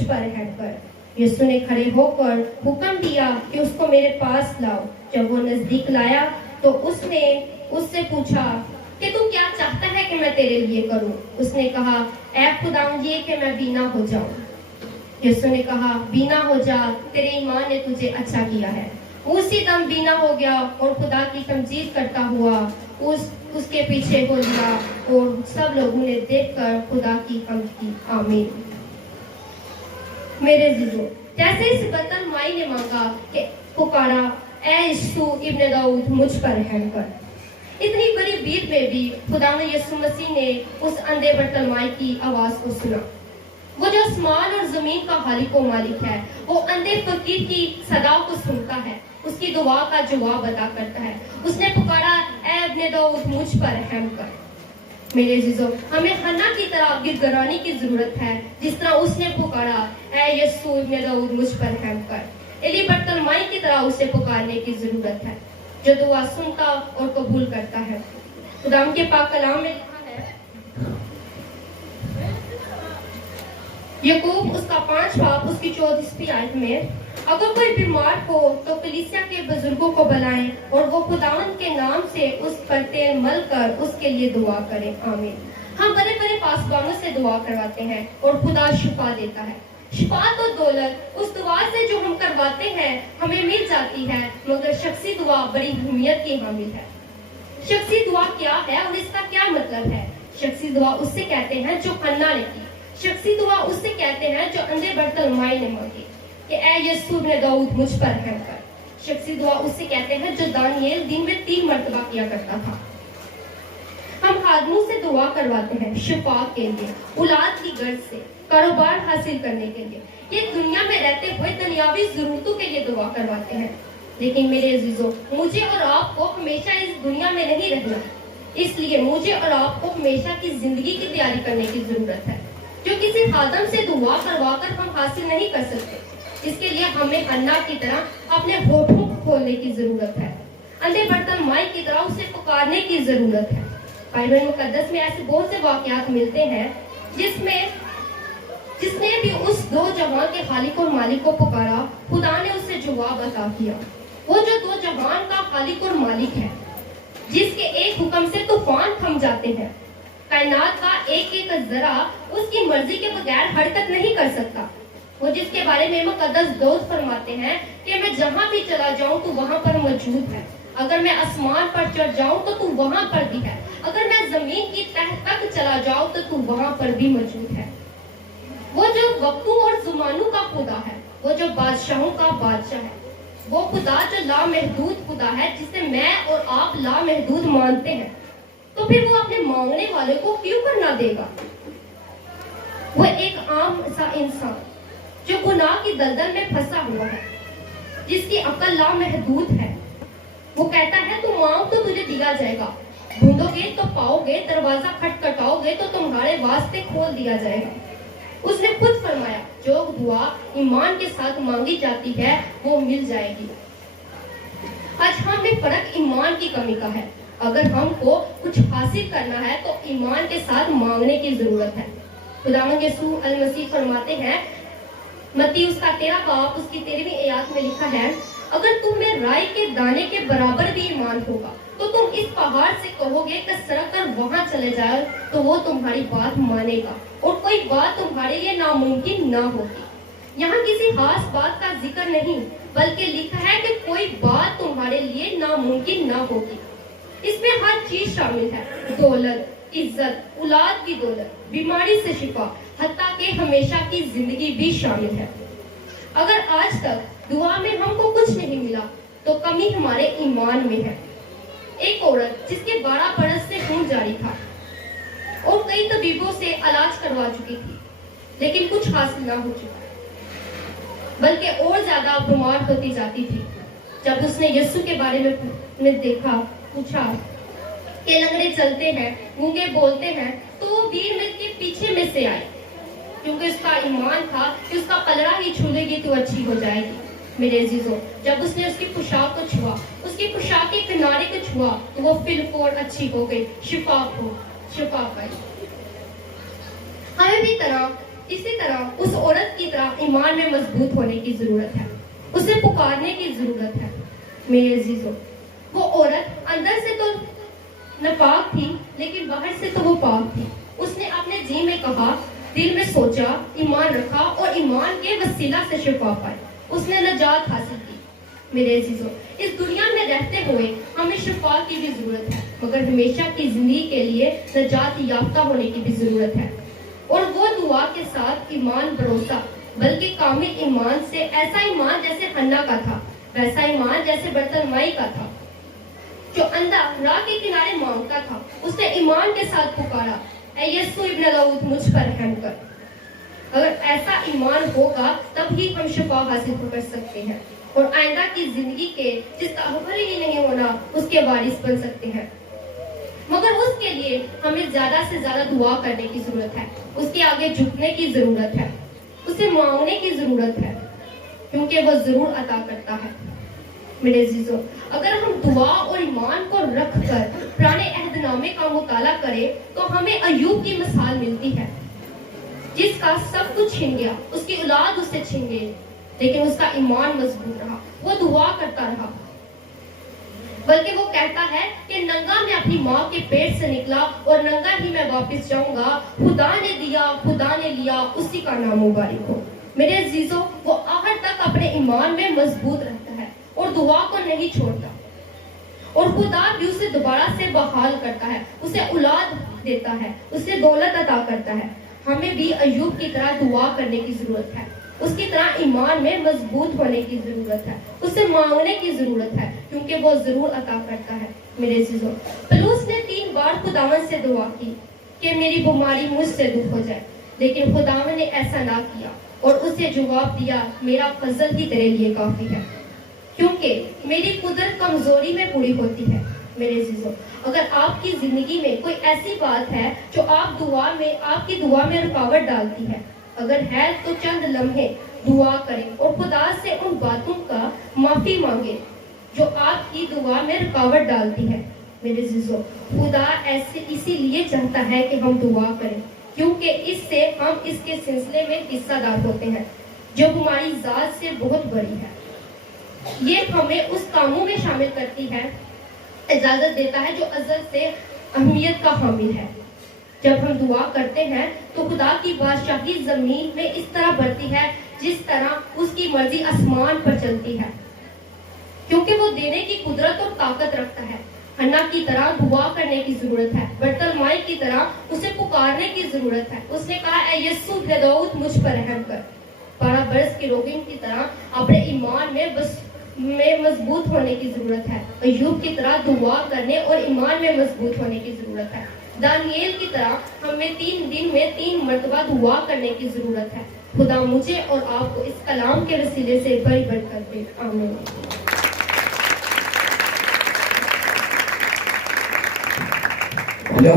मुझ पर रहम कर। यीशु ने खड़े होकर हुक्म दिया कि उसको मेरे पास लाओ। जब वो नजदीक लाया तो उसने उससे पूछा कि तू क्या चाहता है कि मैं तेरे लिए करूं? उसने कहा, ऐ खुदावंद, ये कि मैं बीना हो जाऊं। यीशु ने कहा, बीना हो जा, तेरे ईमान ने तुझे अच्छा किया है। उसी दम बीना हो गया और खुदा की तमजीद करता हुआ उसके पीछे हो लिया और सब लोगों ने देखकर खुदा की हम्द की। आमीन। मेरे अज़ीज़ों, जैसे इस बर्तन माई ने मांगा कि पुकारा, ऐ यीशु इब्ने दाऊद, मुझ पर रहम कर। इतनी बड़ी भीड़ में भी खुदावंद यीशु मसीह ने उस अंधे बर्तन माई की आवाज को सुना। वो जो आसमान और जमीन का खालिक व मालिक है, वो अंधे फकीर की सदा को सुनता है, उसकी दुआ का जवाब अदा करता है। उसने पुकारा, ऐ इब्ने दाऊद, मुझ पर रहम कर। मेरे अज़ीज़ों, हमें हन्ना की तरह गिड़गिड़ाने की जरूरत है, जिस तरह उसने पुकारा, ऐ यीशु इब्ने दाऊद, मुझ पर रहम कर। एली बर्तन माई की तरह उसे पुकारने की जरूरत है, जो दुआ सुनता और कबूल करता है। खुदाम के पाक कलाम में लिखा है, याकूब उसका 5 बाब उसकी 34वीं आयत में, अगर कोई बीमार हो तो कलीसिया के बुजुर्गों को बुलाएं और वो खुदावंद के नाम से उस पर तेल मल कर उसके लिए दुआ करें। आमीन। हम बड़े बड़े पासबानों से दुआ करवाते हैं और खुदा शिफा देता है। शिफा तो दौलत उस दुआ से जो हम करवाते हैं हमें मिल जाती है, मगर शख्सी दुआ बड़ी अहमियत की हामिल है। शख्सी दुआ क्या है और इसका क्या मतलब है? शख्सी दुआ उससे कहते हैं जो हन्ना ने की। शख्सी दुआ उससे कहते हैं जो अंधे बर्तन माई ने मांगी कि ऐ यीशु इब्ने दाऊद, मुझ पर रहम कर। शख्सी दुआ उससे कहते हैं जो दानियेल दिन में 3 मर्तबा किया करता था। हम आदमों से दुआ करवाते हैं शिफा के लिए, औलाद की गर्ज से, कारोबार हासिल करने के लिए, ये दुनिया में रहते हुए दुनियावी जरूरतों के लिए दुआ करवाते हैं। लेकिन मेरे अजीजों, मुझे और आपको हमेशा इस दुनिया में नहीं रहना, इसलिए मुझे और आपको हमेशा की जिंदगी की तैयारी करने की जरूरत है, जो किसी आदम से दुआ करवाकर हम हासिल नहीं कर सकते। इसके लिए हमें अन्ना की तरह अपने होठों को खोलने की जरूरत है, अंधे बर्तन माई की तरह उसे पुकारने की जरूरत है। बाइबल मुकद्दस में ऐसे बहुत से वाकयात मिलते हैं जिसने भी उस 2 जहां के खालिक और मालिक को पुकारा, खुदा ने उससे जवाब अता किया। वो जो 2 जहान का खालिक और मालिक है, जिसके एक हुक्म से तूफान थम जाते हैं, कायनात का एक एक जरा उसकी मर्जी के बगैर हरकत नहीं कर सकता। वो जिसके बारे में मुकद्दस दोस्त फरमाते हैं कि मैं जहां भी चला जाऊं तो वहां पर मौजूद है, अगर मैं आसमान पर चढ़ जाऊं तो तू वहां पर भी है, अगर मैं जमीन की तह तक चला जाऊं तो तू वहां पर भी मौजूद है। वो जो वक्तों और ज़मानों का खुदा है, वो जो बादशाहों का बादशाह है, वो खुदा जो लामहदूद खुदा है, जिसे मैं और आप लामहदूद मानते हैं, तो फिर वो अपने मांगने वाले को क्यों करना देगा? वो एक आम सा इंसान जो गुनाह की दलदल में फंसा हुआ है, जिसकी अकल लामहदूद है, वो कहता है तू मांग तो तुझे दिया जाएगा, ढूंढोगे तो पाओगे, दरवाजा खटखटाओगे तो तुम्हारे वास्ते खोल दिया जाएगा। उसने खुद फरमाया, जो दुआ ईमान के साथ मांगी जाती है वो मिल जाएगी। आज हम में फर्क ईमान की कमी का है। अगर हमको कुछ हासिल करना है तो ईमान के साथ मांगने की जरूरत है। खुदावंद यीशु अल मसीह फरमाते हैं, मत्ती उसका 13 बाब उसकी 13वीं आयत में लिखा है, अगर तुम में राई के दाने के बराबर भी ईमान होगा तो तुम इस पहाड़ से कहोगे कि सरक कर वहां चले जाओ, तो वो तुम्हारी बात मानेगा और कोई बात तुम्हारे लिए नामुमकिन ना होगी। यहाँ किसी खास बात का जिक्र नहीं, बल्कि लिखा है कि कोई बात तुम्हारे लिए नामुमकिन ना होगी। इसमें हर चीज शामिल है, दौलत, इज्जत, औलाद की दौलत, बीमारी से शिफा, हत्ता के हमेशा की जिंदगी भी शामिल है। अगर आज तक दुआ में हमको कुछ नहीं मिला तो कमी हमारे ईमान में है। एक औरत जिसके 12 बरस से खून जारी था और कई तबीबों से इलाज करवा चुकी थी, लेकिन कुछ हासिल ना हो चुका, बल्कि और ज्यादा बीमार होती जाती थी। जब उसने यीशु के बारे में देखा, पूछा कि लंगड़े चलते हैं, गूंगे बोलते हैं, तो वो भीड़ में के पीछे में से आई, क्योंकि उसका ईमान था कि उसका पलड़ा ही छू लेगी तो अच्छी हो जाएगी। मेरे अजीजों, जब उसने उसकी पोशाक को छुआ, उसकी पोशाक के किनारे को छुआ, तो वो फिलफोर अच्छी हो गई, शिफा पाई। हमें भी तरह اسی طرح اس عورت کی طرح ایمان میں مضبوط ہونے کی ضرورت ہے، اسے پکارنے کی ضرورت ہے۔ میرے عزیزوں، وہ عورت اندر سے تو ناپاک تھی لیکن باہر سے تو وہ پاک تھی۔ اس نے اپنے جی میں کہا، دل میں سوچا، ایمان رکھا اور ایمان کے وسیلہ سے شفا پائی، اس نے نجات حاصل کی۔ میرے عزیزوں، اس دنیا میں رہتے ہوئے ہمیں شفا کی بھی ضرورت ہے، مگر ہمیشہ کی زندگی کے لیے نجات یافتہ ہونے کی بھی ضرورت ہے، اور وہ دعا کے ساتھ ایمان، بھروسہ، بلکہ کامل ایمان سے، ایسا ایمان جیسے حنا کا تھا، ویسا ایمان جیسے برتلمائی کا تھا، جو اندھا راہ کے کنارے مانگتا تھا۔ اس نے ایمان کے ساتھ پکارا، اے یسوع ابن داؤد، مجھ پر رحم کر۔ اگر ایسا ایمان ہوگا تب ہی ہم شفا حاصل کر سکتے ہیں اور آئندہ کی زندگی کے جس کا خبر ہی نہیں ہونا اس کے وارث بن سکتے ہیں، مگر اس کے لیے ہمیں زیادہ سے زیادہ دعا کرنے کی ضرورت ہے، اس کے آگے جھکنے کی ضرورت ہے، اسے مانگنے کی ضرورت ہے، کیونکہ وہ ضرور عطا کرتا ہے۔ میرے عزیزوں، اگر ہم دعا اور ایمان کو رکھ کر پرانے عہد نامے کا مطالعہ کریں تو ہمیں ایوب کی مثال ملتی ہے، جس کا سب کچھ چھن گیا، اس کی اولاد اس سے چھن گئی، لیکن اس کا ایمان مضبوط رہا، وہ دعا کرتا رہا، بلکہ وہ کہتا ہے کہ ننگا میں اپنی ماں کے پیٹ سے نکلا اور ننگا ہی میں واپس جاؤں گا، خدا نے دیا، خدا نے لیا، اسی کا نام مبارک ہو۔ میرے عزیزوں، وہ آخر تک اپنے ایمان میں مضبوط رہتا ہے اور دعا کو نہیں چھوڑتا، اور خدا بھی اسے دوبارہ سے بحال کرتا ہے، اسے اولاد دیتا ہے، اسے دولت عطا کرتا ہے۔ ہمیں بھی ایوب کی طرح دعا کرنے کی ضرورت ہے، اس کی طرح ایمان میں مضبوط ہونے کی ضرورت ہے، اسے مانگنے کی ضرورت ہے، کیونکہ وہ ضرور عطا کرتا ہے۔ میرے عزیزوں، پلوس نے 3 بار خداوند سے دعا کی کہ میری بیماری مجھ سے دور ہو جائے، لیکن خداوند نے ایسا نہ کیا اور اسے جواب دیا، میرا فضل ہی تیرے لیے کافی ہے، کیونکہ میری قدرت کمزوری میں پوری ہوتی ہے۔ میرے عزیزوں، اگر آپ کی زندگی میں کوئی ایسی بات ہے جو آپ کی دعا میں رکاوٹ ڈالتی ہے، اگر ہے تو چند لمحے دعا کریں اور خدا سے ان باتوں کا معافی مانگیں جو آپ کی دعا میں رکاوٹ ڈالتی ہے۔ میرے عزیزوں، خدا اسی لیے چاہتا ہے کہ ہم دعا کریں، کیونکہ اس سے ہم اس کے سلسلے میں حصہ دار ہوتے ہیں جو ہماری ذات سے بہت بڑی ہے۔ یہ ہمیں اس کاموں میں شامل کرتی ہے، اجازت دیتا ہے جو ازل سے اہمیت کا حامل ہے۔ جب ہم دعا کرتے ہیں تو خدا کی بادشاہی زمین میں اس طرح بڑھتی ہے جس طرح اس کی مرضی آسمان پر چلتی ہے، کیونکہ وہ دینے کی قدرت اور طاقت رکھتا ہے۔ حنا کی طرح دعا کرنے کی ضرورت ہے، برتلمائی کی طرح اسے پکارنے کی ضرورت ہے۔ اس نے کہا، اے یسوع ابن داؤد، مجھ پر رحم کر۔ 12 برس کی روگن کی طرح اپنے ایمان میں مضبوط ہونے کی ضرورت ہے، ایوب کی طرح دعا کرنے اور ایمان میں مضبوط ہونے کی ضرورت ہے، دانیل کی طرح ہمیں 3 دن میں 3 مرتبہ دعا کرنے کی ضرورت ہے۔ خدا مجھے اور آپ کو اس کلام کے وسیلے سے بڑی برکت دے، آمین۔